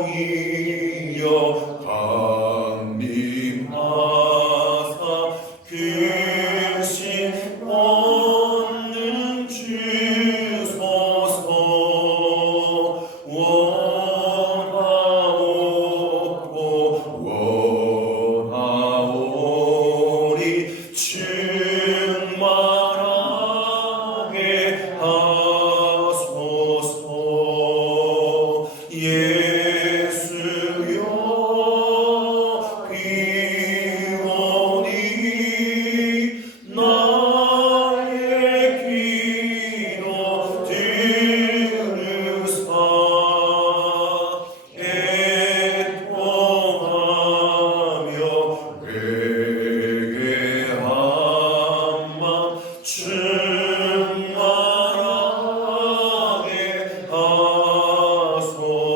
성령이여 강림하사 근신 얻는 주소서. 원하옵고 충만하게 하소서. 예수여 비오니 나의 기도 들으사 애통하며 회개함만 충만하게 하소서.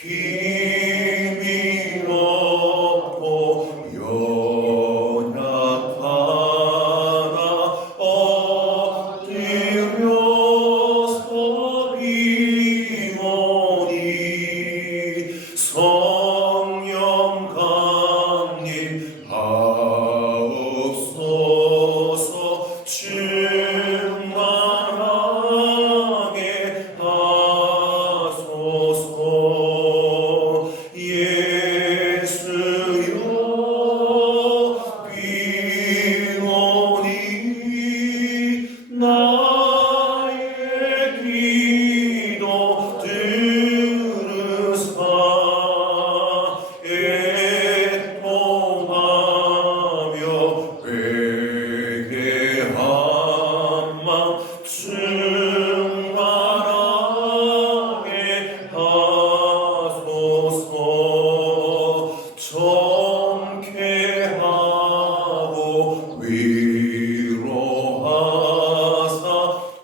힘이 없고 연약하나 엎드려서 비오니 성령 강림하옵소서. 충만하게 하소서. 예수여 비오니 나의 기도 들으사 애통하며 회개함만 충만하게 하소서. 정케하고 위로하사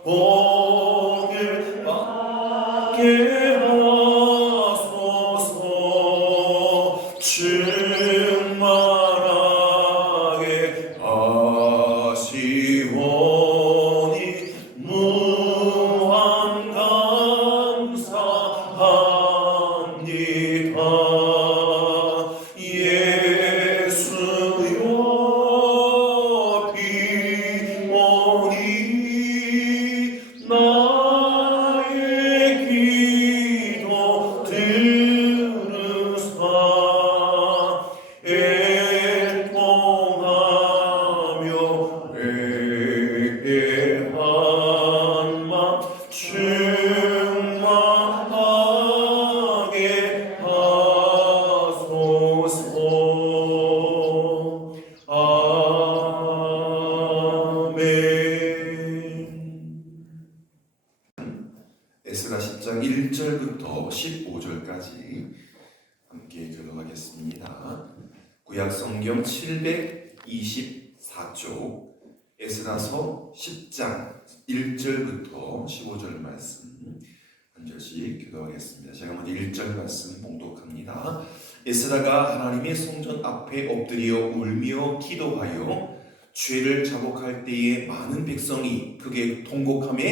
복을 받게 하소서. 충만하게 하시오니 무한 감사합니다. 예수여 비오니 나의 기도 들으사 애통하며 회개함만 충만하게 하소서. 아멘. 에스라 10장 1절부터 15절까지 함께 들어가겠습니다. 구약성경 724쪽 에스라서 10장 1절부터 15절 말씀 한 절씩 교도하겠습니다. 제가 먼저 1절 말씀 봉독합니다. 에스라가 하나님의 성전 앞에 엎드려 울며 기도하여 죄를 자복할 때에 많은 백성이 크게 통곡하며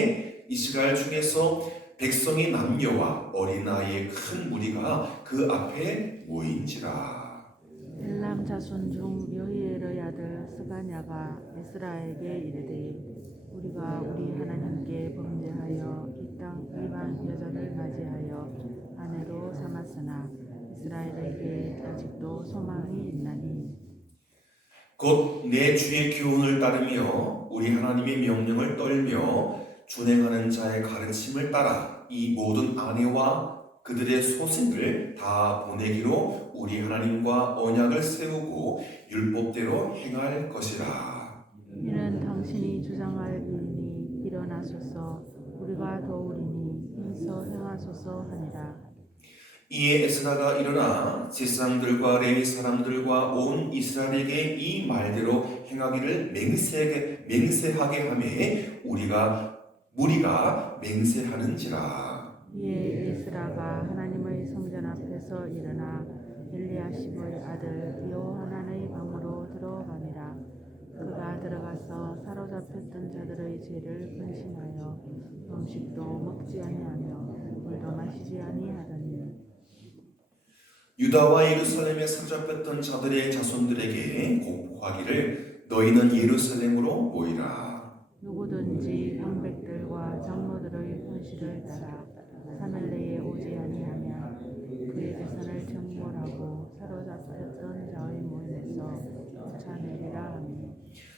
이스라엘 중에서 백성의 남녀와 어린아이의 큰 무리가 그 앞에 모인지라. 엘람 자손 중 여히엘의 아들 스가냐가 에스라에게 이르되 우리가 우리 하나님께 범죄하여 이 땅 이방 여자를 맞이하여 아내로 삼았으나 이스라엘에게 아직도 소망이 있나니 곧 내 주의 교훈을 따르며 우리 하나님의 명령을 떨며 준행하는 자의 가르침을 따라 이 모든 아내와 그들의 소생을 다 보내기로 우리 하나님과 언약을 세우고 율법대로 행할 것이라. 이는 당신이 주장할 일이니 일어나소서 우리가 도우리니 이서 행하소서 하니라. 이에 에스라가 일어나 제사장들과 레위 사람들과 온 이스라엘에게 이 말대로 행하기를 맹세하게 하매 무리가 맹세하는지라. 이에 에스라가 하나님의 성전 앞에서 일어나 엘리야십의 아들 여호하난의 방으로 들어가니라. 그가 들어가서 사로잡혔던 자들의 죄를 근심하여 음식도 먹지 아니하며 물도 마시지 아니하더니 유다와 예루살렘에 사로잡혔던 자들의 자손들에게 공포하기를 너희는 예루살렘으로 모이라. 누구든지 방백들과 장로들의 훈시를 따라 3일 내에 오지 아니하면 그의 재산을 정벌하고 사로잡혔던 자의 모임에서 쫓아내리라 하니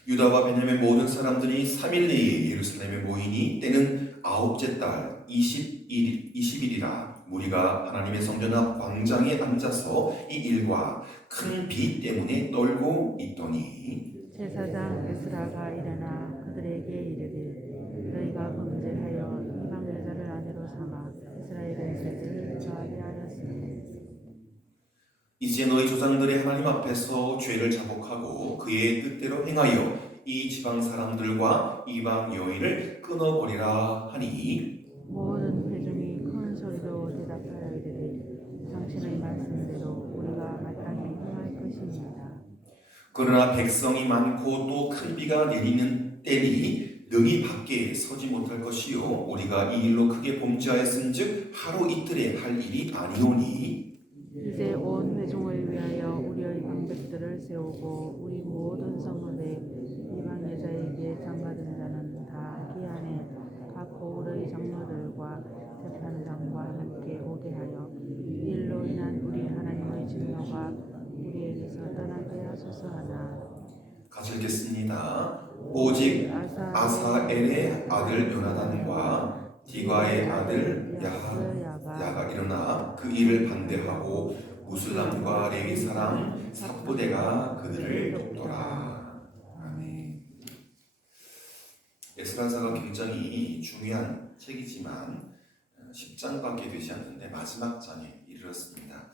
유다와 베냐민 모든 사람들이 3일 내에 예루살렘에 모이니 때는 아홉째 달 20일이라. 무리가 하나님의 성전 앞 광장에 앉아서 이 일과 큰 비 때문에 떨고 있더니 제사장 에스라가 일어나 그들에게 이르되 너희가 범죄하여 이방 여자를 아내로 삼아 이스라엘의 죄를 더하게 하였으니 이제 너희 조상들의 하나님 앞에서 죄를 자복하고 그의 뜻대로 행하여 이 지방 사람들과 이방 여인을 끊어버리라 하니 모든 회중이 큰 소리로 대답하여 이르되 당신의 말씀대로 우리가 마땅히 행할 것입니다. 그러나 백성이 많고 또 큰 비가 내리는 때니 능히 밖에 서지 못할 것이요 우리가 이 일로 크게 범죄하였은즉 하루 이틀에 할 일이 아니오니 이제 온 회중을 위하여 우리의 방백들을 세우고 우리 모든 성읍에 이방 여자에게 장가든 자는 다 기한에 각 고을의 장로들과 재판장과 함께 오게 하여 이 일로 인한 우리 하나님의 진노가 우리에게서 떠나게 하소서 하나 같이 읽겠습니다. 오직 아사엘의 아들 요나단과 디과의 아들 야가 일어나 그 일을 반대하고 무슬람과 레위 사람 삽부대가 그들을 돕더라. 아멘. 에스라서가 굉장히 중요한 책이지만 10장밖에 되지 않는데 마지막 장에 이르렀습니다.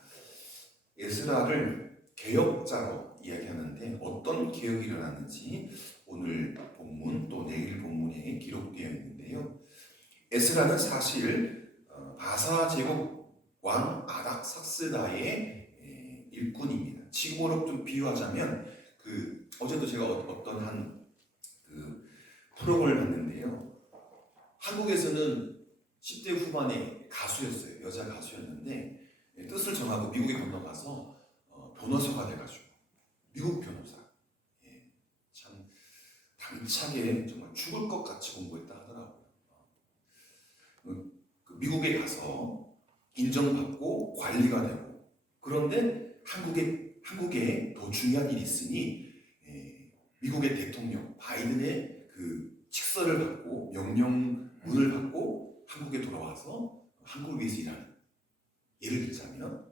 에스라를 개혁자로 이야기하는데 어떤 개혁이 일어났는지 오늘 본문 또 내일 본문에 기록되어 있는데요. 에스라는 사실 바사 제국 왕 아닥사스다의 일꾼입니다. 지금으로 좀 비유하자면 어제도 제가 어떤 한 프로그램을 봤는데요. 한국에서는 10대 후반의 가수였어요. 여자 가수였는데 뜻을 정하고 미국에 건너가서 변호사가 돼가지고 미국 변호사. 참 당차게 정말 죽을 것 같이 공부했다 하더라고요. 미국에 가서 인정받고 관리가 되고 그런데 한국에 더 중요한 일이 있으니 미국의 대통령 바이든의 그 칙서를 받고 명령문을 받고 한국에 돌아와서 한국을 위해서 일하는 예를 들자면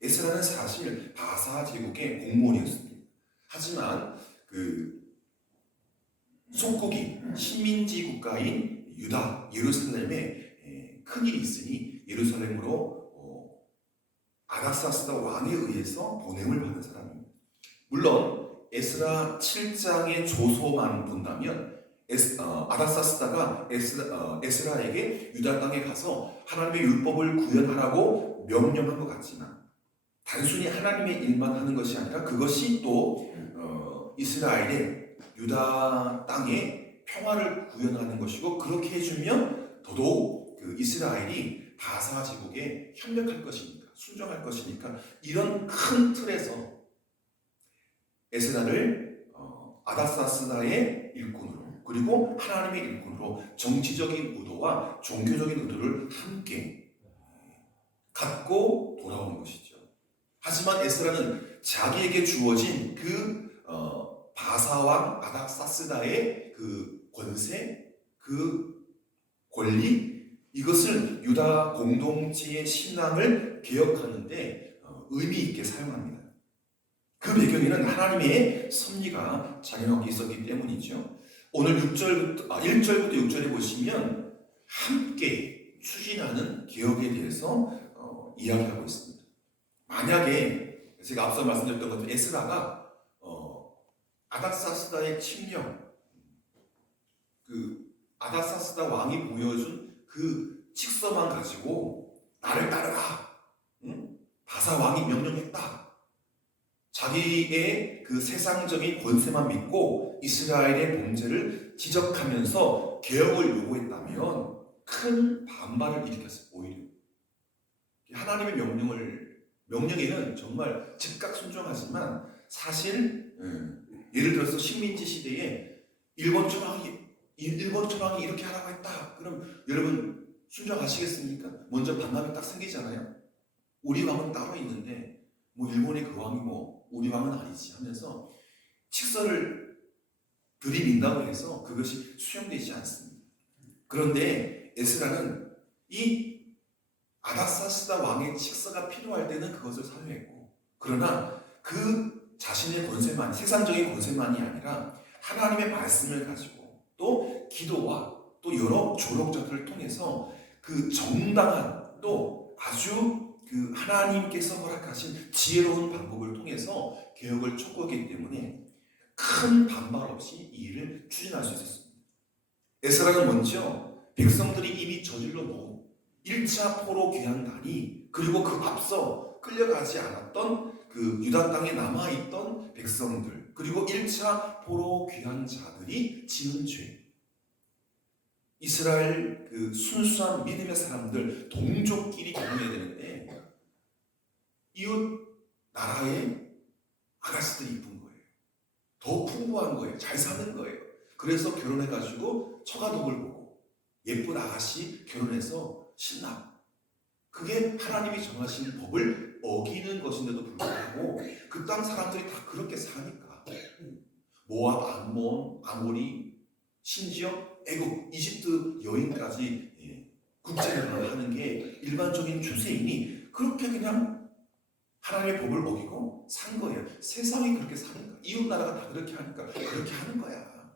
에스라는 사실 바사 제국의 공무원이었습니다. 하지만 속국이 식민지 국가인 유다 예루살렘에 큰일이 있으니 예루살렘으로 아닥사스다 왕에 의해서 보냄을 받은 사람입니다. 물론 에스라 7장의 조서만 본다면 아닥사스다가 에스라에게 유다 땅에 가서 하나님의 율법을 구현하라고 명령한 것 같지만 단순히 하나님의 일만 하는 것이 아니라 그것이 또 이스라엘의 유다 땅에 평화를 구현하는 것이고 그렇게 해주면 더더욱 이스라엘이 바사 제국에 협력할 것이니까 순종할 것이니까 이런 큰 틀에서 에스라를 아닥사스다의 일꾼으로 그리고 하나님의 일꾼으로 정치적인 의도와 종교적인 의도를 함께 갖고 돌아온 것이죠. 하지만 에스라는 자기에게 주어진 바사왕 아닥사스다의 권세, 권리 이것을 유다 공동체의 신앙을 개혁하는 데 의미 있게 사용합니다. 그 배경에는 하나님의 섭리가 작용하고 있었기 때문이죠. 오늘 1절부터 6절에 보시면 함께 추진하는 개혁에 대해서 이야기하고 있습니다. 만약에 제가 앞서 말씀드렸던 것처럼 에스라가 아닥사스다의 칙령, 아닥사스다 왕이 보여준 칙서만 가지고 나를 따르라, 바사 왕이 명령했다. 자기의 세상적인 권세만 믿고 이스라엘의 범죄를 지적하면서 개혁을 요구했다면 큰 반발을 일으켰어요. 오히려 하나님의 명령에는 정말 즉각 순종하지만 사실 예를 들어서 식민지 시대에 일본 천황이 이렇게 하라고 했다. 그럼 여러분 순종하시겠습니까? 먼저 반감이 딱 생기잖아요. 우리 왕은 따로 있는데 뭐 일본의 그 왕이 뭐 우리 왕은 아니지 하면서 칙서를 들이민다고 해서 그것이 수용되지 않습니다. 그런데 에스라는 이 아닥사스다 왕의 칙서가 필요할 때는 그것을 사용했고, 그러나 그 자신의 권세만, 세상적인 권세만이 아니라 하나님의 말씀을 가지고 또 기도와 또 여러 조력자들을 통해서 그 정당한 또 아주 그 하나님께서 허락하신 지혜로운 방법을 통해서 개혁을 촉구하기 때문에 큰 반발 없이 이 일을 추진할 수 있었습니다. 에스라는 먼저 백성들이 이미 저질러 놓은 1차 포로 귀환단이, 그리고 그 앞서 끌려가지 않았던 그 유다 땅에 남아있던 백성들, 그리고 1차 포로 귀환자들이 지은 죄, 이스라엘 그 순수한 믿음의 사람들 동족끼리 결혼해야 되는데 이웃 나라의 아가씨들이 이쁜 거예요. 더 풍부한 거예요. 잘 사는 거예요. 그래서 결혼해가지고 처가덕을 보고 예쁜 아가씨 결혼해서 신나. 그게 하나님이 정하신 법을 어기는 것인데도 불구하고 그 땅 사람들이 다 그렇게 사니까 모압, 암몬, 아모리, 심지어 애국, 이집트 여인까지 국제결혼을 하는 게 일반적인 추세이니 그렇게 그냥 하나님의 법을 어기고 산 거예요. 세상이 그렇게 사니까, 이웃 나라가 다 그렇게 하니까 그렇게 하는 거야.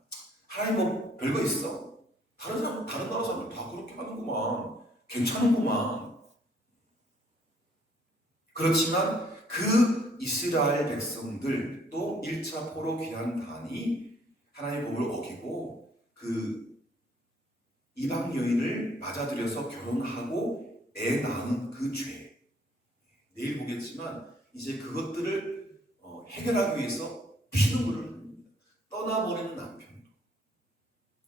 하나님 뭐 별거 있어? 다른 나라 사람들 다 그렇게 하는구만. 괜찮은구만. 그렇지만 그 이스라엘 백성들 또 1차 포로 귀환단이 하나님의 법을 어기고 그 이방 여인을 맞아들여서 결혼하고 애 낳은 그 죄, 내일 보겠지만 이제 그것들을 해결하기 위해서 피눈물을 흘립니다. 떠나버리는 남편도,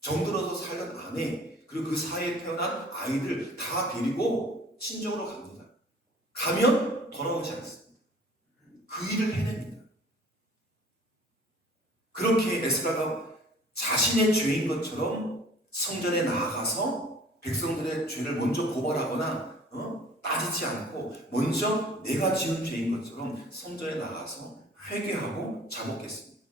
정들어서 살던 아내, 그리고 그 사이에 태어난 아이들 다 데리고 친정으로 갑니다. 가면 돌아오지 않습니다. 그 일을 해냅니다. 그렇게 에스라가 자신의 죄인 것처럼 성전에 나아가서 백성들의 죄를 먼저 고발하거나 따지지 않고 먼저 내가 지은 죄인 것처럼 성전에 나가서 회개하고 자복했습니다.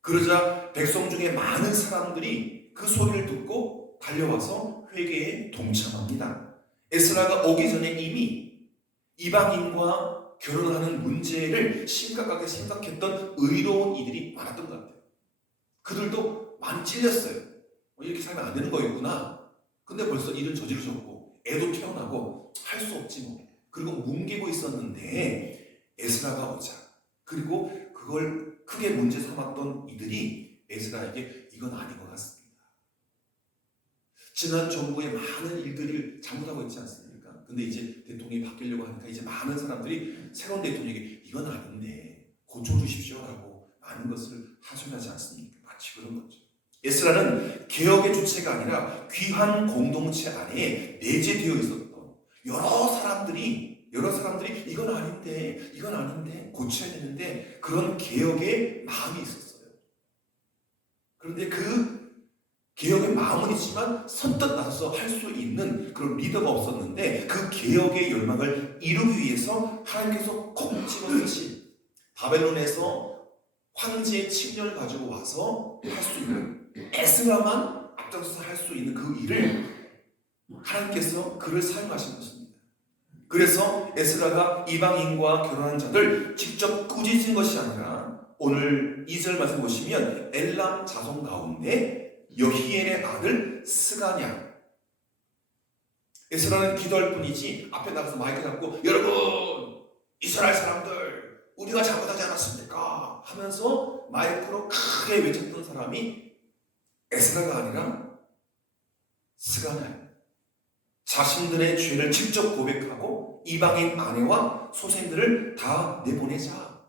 그러자 백성 중에 많은 사람들이 그 소리를 듣고 달려와서 회개에 동참합니다. 에스라가 오기 전에 이미 이방인과 결혼하는 문제를 심각하게 생각했던 의로운 이들이 많았던 것 같아요. 그들도 많이 찔렸어요. 이렇게 살면 안 되는 거였구나. 근데 벌써 일은 저지르셨고 애도 태어나고 할 수 없지 뭐. 그리고 뭉개고 있었는데 에스라가 오자, 그리고 그걸 크게 문제 삼았던 이들이 에스라에게 이건 아닌 것 같습니다. 지난 정부의 많은 일들을 잘못하고 있지 않습니까? 근데 이제 대통령이 바뀌려고 하니까 이제 많은 사람들이 새로운 대통령에게 이건 아닌데 고쳐주십시오라고 많은 것을 하소연하지 않습니까? 마치 그런 거죠. 에스라는 개혁의 주체가 아니라 귀한 공동체 안에 내재되어 있었던 여러 사람들이 이건 아닌데 고쳐야 되는데 그런 개혁의 마음이 있었어요. 그런데 그 개혁의 마음은 있지만 선뜻 나서서 할 수 있는 그런 리더가 없었는데 그 개혁의 열망을 이루기 위해서 하나님께서 콕 집어쓰신 바벨론에서 황제의 칙령을 가지고 와서 할 수 있는, 에스라만 앞장서서 할 수 있는 그 일을 하나님께서 그를 사용하신 것입니다. 그래서 에스라가 이방인과 결혼한 자들 직접 꾸짖은 것이 아니라 오늘 2절 말씀 보시면 엘람 자손 가운데 여히엘의 아들 스가냐, 에스라는 기도할 뿐이지 앞에 나가서 마이크 잡고 여러분 이스라엘 사람들 우리가 잘못하지 않았습니까? 하면서 마이크로 크게 외쳤던 사람이 에스라가 아니라 스가냐. 자신들의 죄를 직접 고백하고 이방인 아내와 소생들을 다 내보내자.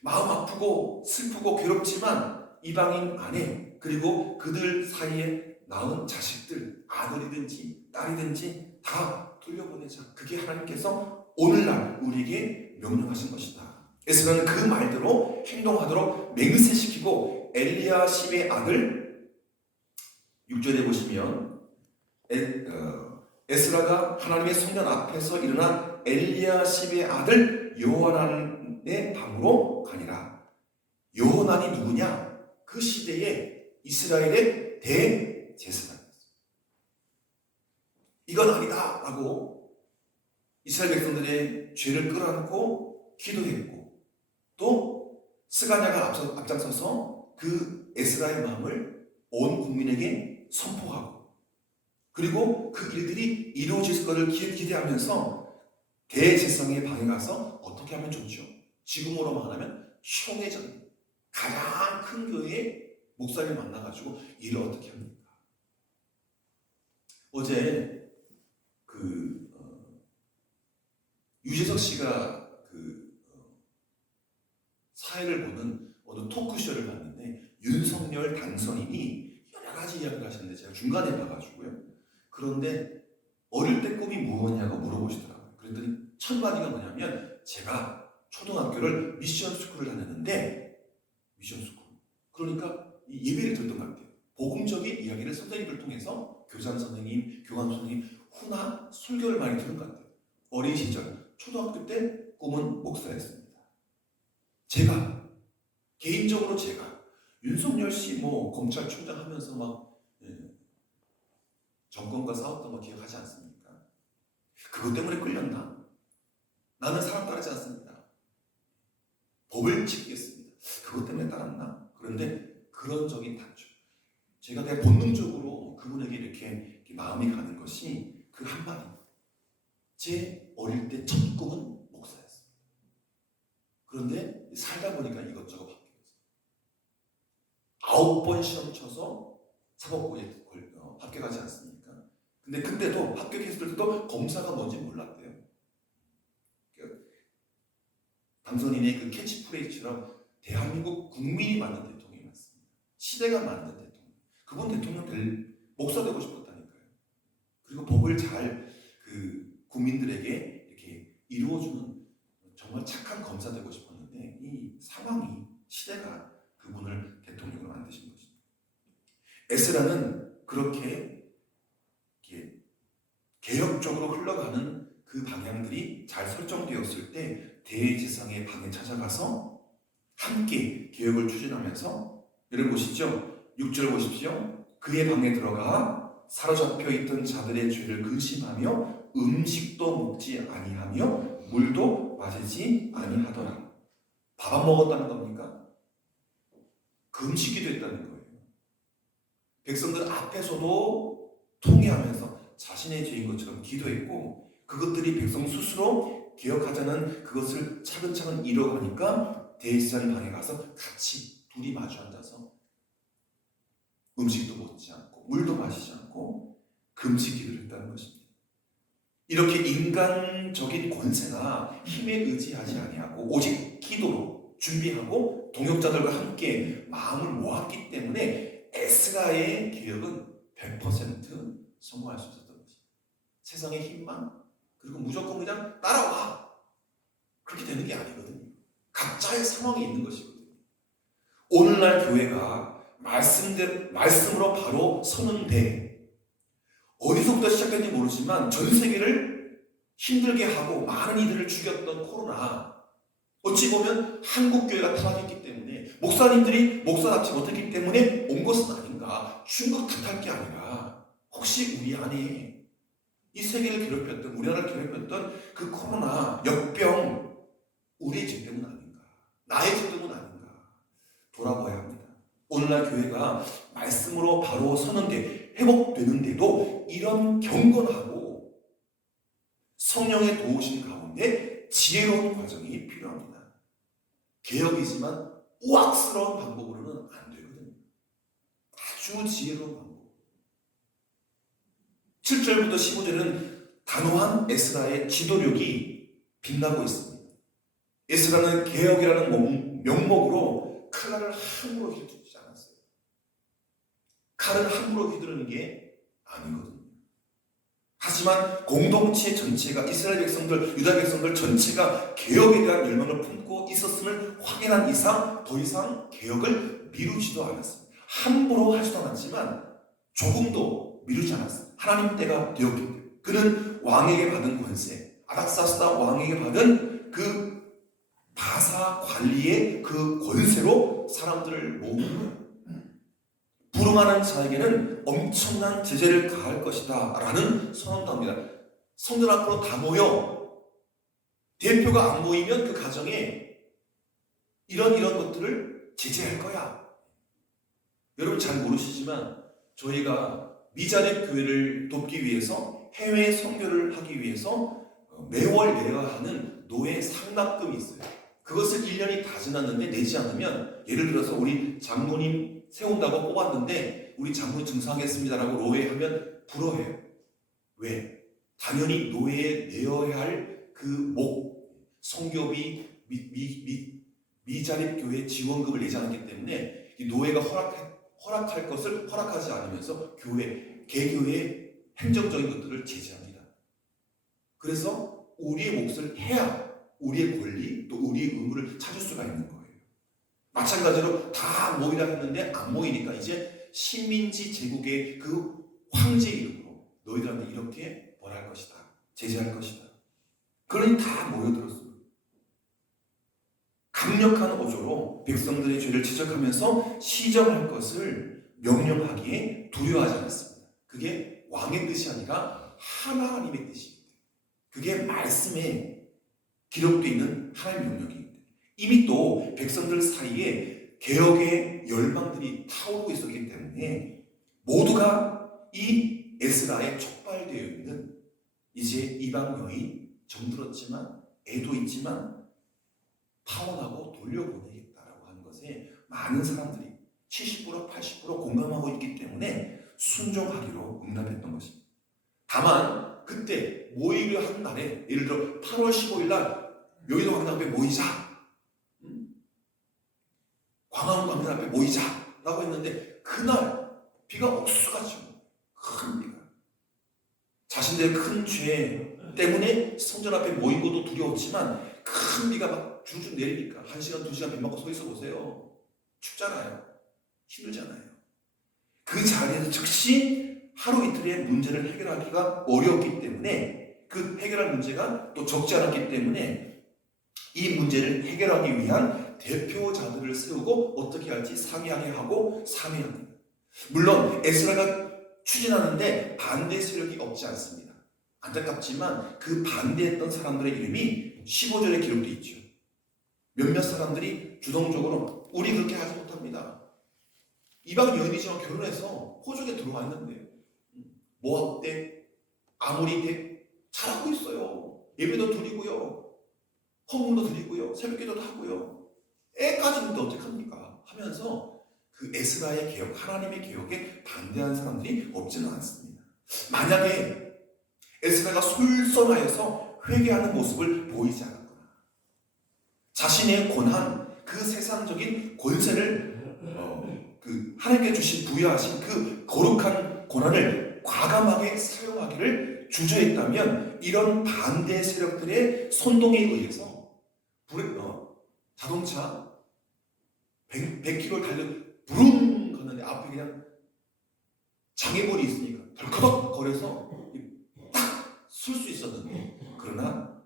마음 아프고 슬프고 괴롭지만 이방인 아내 그리고 그들 사이에 낳은 자식들, 아들이든지 딸이든지 다 돌려보내자. 그게 하나님께서 오늘날 우리에게 명령하신 것이다. 에스라는 그 말대로 행동하도록 맹세시키고 엘리야십의 아들 6절에 보시면 에스라가 하나님의 성전 앞에서 일어나 엘리야십의 아들 요하난의 방으로 가니라. 요하난이 누구냐? 그 시대에 이스라엘의 대제사장이었어요. 이건 아니다 라고 이스라엘 백성들의 죄를 끌어안고 기도했고, 또 스가랴가 앞장서서 그 에스라의 마음을 온 국민에게 선포하고, 그리고 그 일들이 이루어질 것을 기대하면서 대제사장의 방에 가서 어떻게 하면 좋죠? 지금으로 말하면 총회전, 가장 큰 교회의 목사님 만나가지고 일을 어떻게 합니까? 어제 유재석 씨가 사회를 보는 어느 토크쇼를 봤는데 윤석열 당선인이 여러 가지 이야기를 하시는데 제가 중간에 봐가지고요. 그런데 어릴 때 꿈이 무엇이냐고 물어보시더라고요. 그랬더니 첫 마디가 뭐냐면, 제가 초등학교를 미션 스쿨을 다녔는데, 미션 스쿨. 그러니까 예배를 듣던 것 같아요. 복음적인 이야기를 선생님들 통해서 교장 선생님, 교감 선생님, 후나 설교를 많이 들은 것 같아요. 어린 시절 초등학교 때 꿈은 목사였습니다. 개인적으로 제가 윤석열 씨 검찰총장 하면서 정권과 싸웠던 거 기억하지 않습니까? 그것 때문에 끌렸나? 나는 사람 따르지 않습니다. 법을 지키겠습니다. 그것 때문에 따랐나? 그런데 그런 적이 닿죠. 제가 본능적으로 그분에게 이렇게 마음이 가는 것이 그 한마디. 제 어릴 때 첫 꿈은 목사였습니다. 그런데 살다 보니까 이것저것 바뀌었어요. 9번 시험 쳐서 사법고에 합격하지 않습니까? 근데 그때도 합격했을 때도 검사가 뭔지 몰랐대요. 당선인의 그 캐치프레이즈처럼 대한민국 국민이 만든 대통령이 맞습니다. 시대가 만든 대통령. 그분 대통령 목사 되고 싶었다니까요. 그리고 법을 잘 국민들에게 이렇게 이루어주는 정말 착한 검사 되고 싶었는데, 이 상황이, 시대가 그분을 대통령으로 만드신 것입니다. 에스라는 그렇게 개혁적으로 흘러가는 그 방향들이 잘 설정되었을 때 대제사장의 방에 찾아가서 함께 개혁을 추진하면서, 여러분 보시죠. 6절 보십시오. 그의 방에 들어가 사로잡혀 있던 자들의 죄를 근심하며 음식도 먹지 아니하며 물도 마시지 아니하더라. 밥 안 먹었다는 겁니까? 금식기도 했다는 거예요. 백성들 앞에서도 통회하면서 자신의 죄인 것처럼 기도했고, 그것들이 백성 스스로 개혁하자는 그것을 차근차근 이뤄가니까 대제사장 방에 가서 같이 둘이 마주 앉아서 음식도 먹지 않고 물도 마시지 않고 금식 기도를 했다는 것입니다. 이렇게 인간적인 권세나 힘에 의지하지 아니하고 오직 기도로 준비하고 동역자들과 함께 마음을 모았기 때문에 에스라의 개혁은 100% 성공할 수 있었던 것입니다. 세상의 힘만, 그리고 무조건 그냥 따라와, 그렇게 되는 게 아니거든요. 각자의 상황이 있는 것이거든요. 오늘날 교회가 말씀으로 바로 서는데, 어디서부터 시작된지 모르지만 전 세계를 힘들게 하고 많은 이들을 죽였던 코로나, 어찌 보면 한국 교회가 타락했기 때문에, 목사님들이 목사답지 못했기 때문에 온 것은 아닌가. 중국 탓할 게 아니라 혹시 우리 안에 이 세계를 괴롭혔던, 우리나라를 괴롭혔던 그 코로나 역병, 우리의 죄 때문 아닌가, 나의 죄 때문 아닌가 돌아봐야 합니다. 오늘날 교회가 말씀으로 바로 서는데, 회복되는데도 이런 경건하고 성령의 도우심 가운데 지혜로운 과정이 필요합니다. 개혁이지만 우악스러운 방법으로는 안 되거든요. 아주 지혜로운 방법. 7절부터 15절은 단호한 에스라의 지도력이 빛나고 있습니다. 에스라는 개혁이라는 명목으로 칼날을 함부로 휘두르지 않았어요. 칼을 함부로 휘두르는 게 아니거든요. 하지만 공동체 전체가 이스라엘 백성들, 유다 백성들 전체가 개혁에 대한 열망을 품고 있었음을 확인한 이상 더 이상 개혁을 미루지도 않았습니다. 함부로 하지도 않았지만 조금도 미루지 않았습니다. 하나님 때가 되었기 때문에 그는 왕에게 받은 권세, 아닥사스다 왕에게 받은 그 바사 관리의 그 권세로 사람들을 모으는 거예요. 불응하는 자에게는 엄청난 제재를 가할 것이다 라는 선언도 합니다. 성전 앞으로 다 모여 대표가 안 모이면 그 가정에 이런 것들을 제재할 거야. 여러분 잘 모르시지만 저희가 미자립 교회를 돕기 위해서 해외 선교를 하기 위해서 매월 내야 하는 노예 상납금이 있어요. 그것을 1년이 다 지났는데 내지 않으면 예를 들어서 우리 장로님 세운다고 뽑았는데 우리 장로 증사하겠습니다라고 노예하면 불어해요. 왜? 당연히 노예에 내어야 할 그 성교비 미자립 교회 지원금을 내지 않았기 때문에 이 노예가 허락할 것을 허락하지 않으면서 개교의 행정적인 것들을 제재합니다. 그래서 우리의 몫을 해야 우리의 권리 또 우리의 의무를 찾을 수가 있는 거예요. 마찬가지로 다 모이라 했는데 안 모이니까 이제 식민지 제국의 그 황제 이름으로 너희들한테 이렇게 벌할 것이다. 제재할 것이다. 그러니 다 모여들었습니다. 강력한 어조로 백성들의 죄를 지적하면서 시정할 것을 명령하기에 두려워하지 않았습니다. 그게 왕의 뜻이 아니라 하나님의 뜻입니다. 그게 말씀에 기록되어 있는 하나님의 명령입니다. 이미 또 백성들 사이에 개혁의 열망들이 타오르고 있었기 때문에 모두가 이 에스라에 촉발되어 있는 이제 이방 여인 정들었지만 애도 있지만 파혼하고 돌려보내겠다라고 하는 것에 많은 사람들이 70% 80% 공감하고 있기 때문에 순종하기로 응답했던 것입니다. 다만 그때 모의를 한 날에 예를 들어 8월 15일 날 여의도 광장 앞에 모이자, 광화문 광장 앞에 모이자라고 했는데 그날 비가 옥수수가 치고 큰 비가 자신들의 큰 죄 때문에 성전 앞에 모인 것도 두려웠지만 큰 비가 막 줄줄 내리니까 1시간 2시간 비 맞고 서 있어 보세요. 춥잖아요. 힘들잖아요. 그 자리에서 즉시 하루 이틀의 문제를 해결하기가 어려웠기 때문에 그 해결할 문제가 또 적지 않았기 때문에 이 문제를 해결하기 위한 대표자들을 세우고 어떻게 할지 상의하게 하고 상의합니다. 물론 에스라가 추진하는데 반대 세력이 없지 않습니다. 안타깝지만 그 반대했던 사람들의 이름이 15절에 기록되어 있죠. 몇몇 사람들이 주동적으로 우리 그렇게 하지 못합니다. 이방 여인이지만 결혼해서 호적에 들어와 있는데요. 모압 때, 아모리 때 잘하고 있어요. 예배도 드리고요. 헌금도 드리고요. 새벽기도도 하고요. 애까지 있는데 어떡합니까? 하면서 그 에스라의 개혁, 하나님의 개혁에 반대하는 사람들이 없지는 않습니다. 만약에 에스라가 솔선하여서 회개하는 모습을 보이지 않았거나 자신의 권한, 그 세상적인 권세를 그 하나님께 주신 부여하신 그 거룩한 권한을 과감하게 사용하기를 주저했다면 이런 반대 세력들의 선동에 의해서 자동차 100km 달려 부릉 가는데 앞에 그냥 장애물이 있으니까 덜커덕 거려서 딱 설 수 있었는데 그러나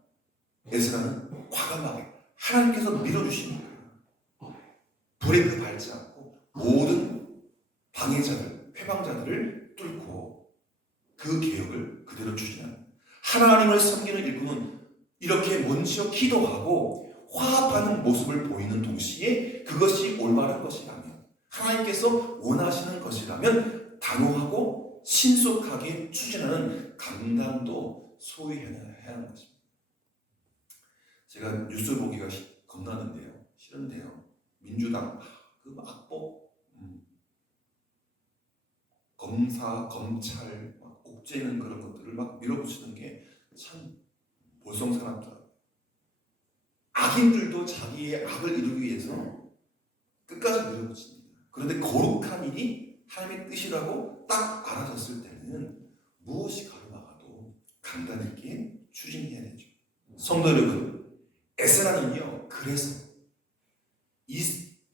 에스라는 과감하게 하나님께서 밀어주시니까 브레이크 밟지 않고 모든 방해자들, 회방자들을 뚫고 그 개혁을 그대로 추진합니다. 하나님을 섬기는 일꾼은 이렇게 먼저 기도하고 화합하는 모습을 보이는 동시에 그것이 올바른 것이라면 하나님께서 원하시는 것이라면 단호하고 신속하게 추진하는 강단도 소유해야 하는 것입니다. 제가 뉴스 보기가 겁나는데요. 싫은데요. 민주당 그 악법 검사, 검찰 막 옥죄는 그런 것들을 막 밀어붙이는 게 참 볼썽사납더라고요. 악인들도 자기의 악을 이루기 위해서 끝까지 밀어붙입니다. 그런데 거룩한 일이 하나님의 뜻이라고 딱 알아졌을 때는 무엇이 가로막아도 강단 있게 추진해야 되죠. 성도 여러분, 에스라는요, 그래서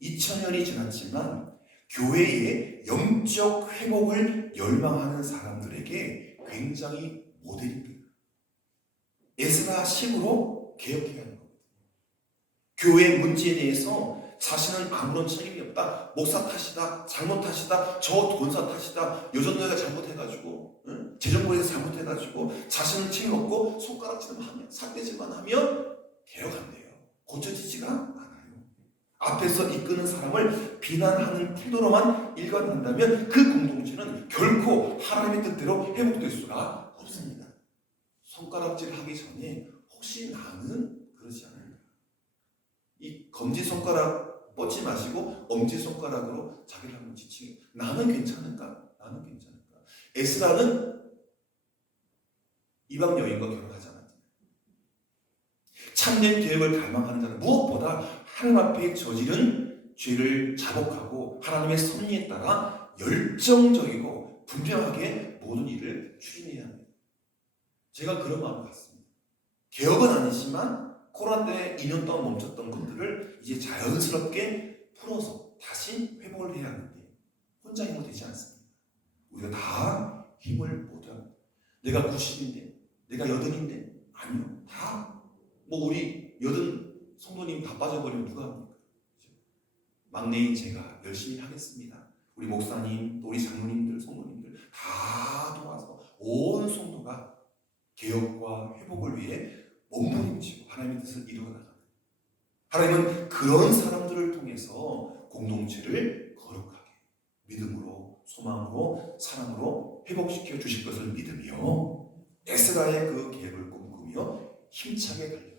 2000년이 지났지만 교회의 영적 회복을 열망하는 사람들에게 굉장히 모델입니다. 에스라 식으로 개혁해야 하는 겁니다. 교회 문제에 대해서 자신은 아무런 책임이 없다. 목사 탓이다. 잘못 탓이다. 저 돈사 탓이다. 여전도가 잘못해가지고 재정부에서 잘못해가지고 자신은 책임 없고 손가락질만 하면 삿대질만 하면 개혁 안 돼요. 고쳐지지가 않아요. 앞에서 이끄는 사람을 비난하는 태도로만 일관한다면 그 공동체는 결코 하나님의 뜻대로 회복될 수가 없습니다. 손가락질 하기 전에 혹시 나는 그러지 않을까? 이 검지손가락 뻗지 마시고 엄지손가락으로 자기를 한번 지칭해. 나는 괜찮은가? 나는 괜찮은가? 에스라는 이방 여인과 결혼하지 않았잖아요. 참된 계획을 갈망하는 자는 무엇보다 하나님 앞에 저지른 죄를 자복하고 하나님의 섭리에 따라 열정적이고 분명하게 모든 일을 추진해야 합니다. 제가 그런 마음을 갖습니다. 개혁은 아니지만 코로나 때문에 2년 동안 멈췄던 것들을 이제 자연스럽게 풀어서 다시 회복을 해야 하는데 혼자 힘으로 되지 않습니다. 우리가 다 힘을 모두 합니다. 내가 90인데 내가 80인데 아니요. 다 뭐 우리 80 성도님 다 빠져버리면 누가 합니까? 막내인 제가 열심히 하겠습니다. 우리 목사님, 또 우리 장로님들, 성도님들 다 도와서 온 성도가 개혁과 회복을 위해 몸부림치고 하나님의 뜻을 이루어나가는, 하나님은 그런 사람들을 통해서 공동체를 거룩하게 믿음으로, 소망으로, 사랑으로 회복시켜 주실 것을 믿으며 에스라의 그 계획을 꿈꾸며 힘차게 달려가는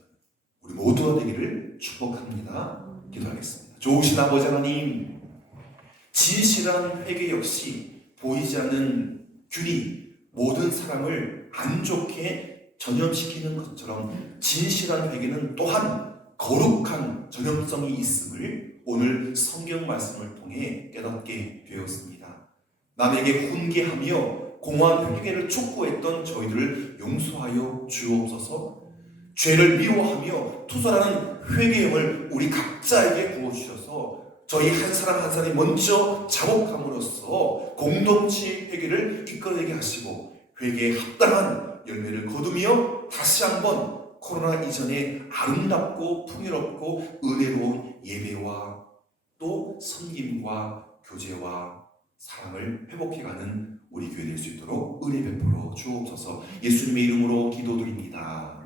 우리 모두가 되기를 축복합니다. 기도하겠습니다. 좋으신 아버지 하나님, 진실한 회개 역시 보이지 않는 균이 모든 사람을 안 좋게 전염시키는 것처럼 진실한 회개는 또한 거룩한 전염성이 있음을 오늘 성경 말씀을 통해 깨닫게 되었습니다. 남에게 훈계하며 공허한 회개를 촉구했던 저희들을 용서하여 주옵소서. 죄를 미워하며 투덜하는 회개형을 우리 각자에게 부어주셔서 저희 한 사람 한 사람이 먼저 자복함으로써 공동체 회개를 이끌어내게 하시고 회개에 합당한 열매를 거두며 다시 한번 코로나 이전에 아름답고 풍요롭고 은혜로운 예배와 또 섬김과 교제와 사랑을 회복해가는 우리 교회 될 수 있도록 은혜 베풀어 주옵소서. 예수님의 이름으로 기도드립니다.